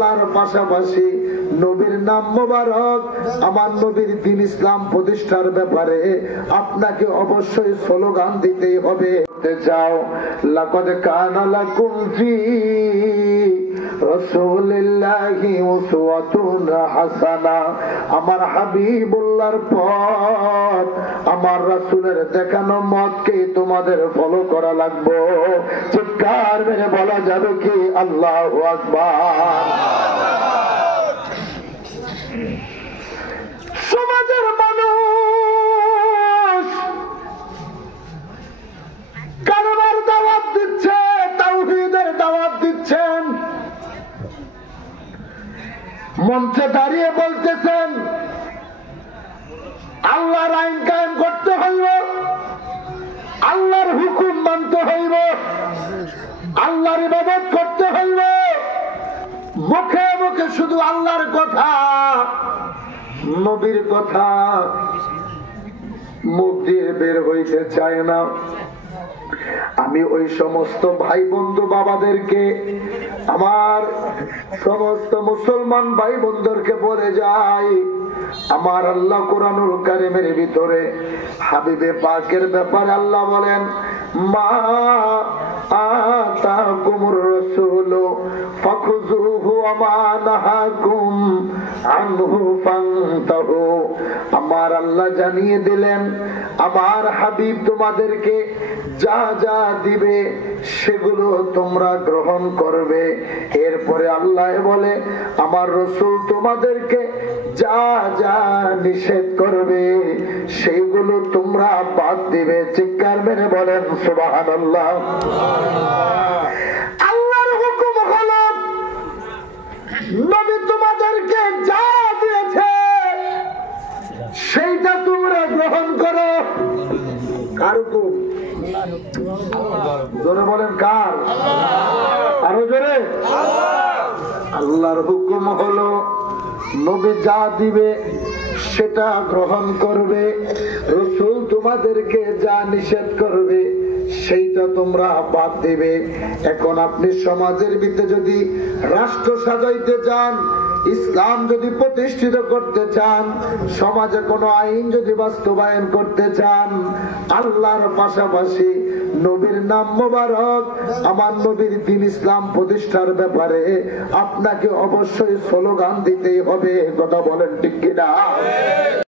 আল্লাহর পাশাপাশি নবীর নাম মোবারক, আমার নবীর দ্বীন ইসলাম প্রতিষ্ঠার ব্যাপারে আপনাকে অবশ্যই স্লোগান দিতেই হবে। যাও, লাকাদ কানা লাকুম ফি রাসূলিল্লাহি উসওয়াতুন হাসানা, আমার হাবিবুল্লাহর পথ, আমার রাসূলের দেখানো মতকে তোমাদের ফলো করা লাগবে। চিৎকার মেরে বলা যাবে কি আল্লাহু আকবার। সমাজের মানুষ কালেমার দাওয়াত দিচ্ছে, তাওহীদের দাওয়াত দিচ্ছেন, মঞ্চে দাঁড়িয়ে বলতেছেন আল্লাহর আইন কায়েম করতে হইব, আল্লাহর হুকুম মানতে হইব, আল্লাহর ইবাদত করতে হইব। মুখে মুখে শুধু আল্লাহর কথা, নবীর কথা মুখ দিয়ে বের হইতে চায় না। আমি ওই সমস্ত ভাই বন্ধু বাবাদেরকে, আমার সমস্ত মুসলমান ভাই বন্ধুদেরকে বলে যাই, আমার আল্লাহ কুরআনুল কারীমের ভিতরে হাবিবে পাকের ব্যাপারে আল্লাহ বলেন, মা আতাকুমুর রাসূলু ফাখুযুহু ওয়া মা নাহাকুম আনহু ফান্তাহু। আমার আল্লাহ জানিয়ে দিলেন, আমার হাবিব তোমাদেরকে যা যা দিবে সেগুলো তোমরা গ্রহণ করবে। এরপরে আল্লাহ বলে, আমার রাসূল তোমাদেরকে যা যা নিষেধ করবে সেইগুলো তোমরা বাদ দিবে। চিৎকার মেরে বলেন সুবহানাল্লাহ। আল্লাহর হুকুম হলো নবী তোমাদেরকে যা দিয়েছে সেইটা তোমরা গ্রহণ করো। কার হুকুম? জোরে বলেন কার? আরো জোরে। আল্লাহর হুকুম হলো নবী যা দিবে সেটা গ্রহণ করবে, রাসূল তোমাদেরকে যা নিষেধ করবে সেইটা তোমরা বাদ দিবে। এখন আপনি সমাজের ভিতরে যদি রাষ্ট্র সাজাইতে চান, ইসলাম যদি প্রতিষ্ঠিত করতে চান, সমাজে কোনো আইন যদি বাস্তবায়ন করতে চান, আল্লাহর পাশাপাশি নবীর নাম মোবারক, আমার নবীর দ্বীন ইসলাম প্রতিষ্ঠার ব্যাপারে আপনাকে অবশ্যই স্লোগান দিতেই হবে। কথা বলেন ঠিক কিনা?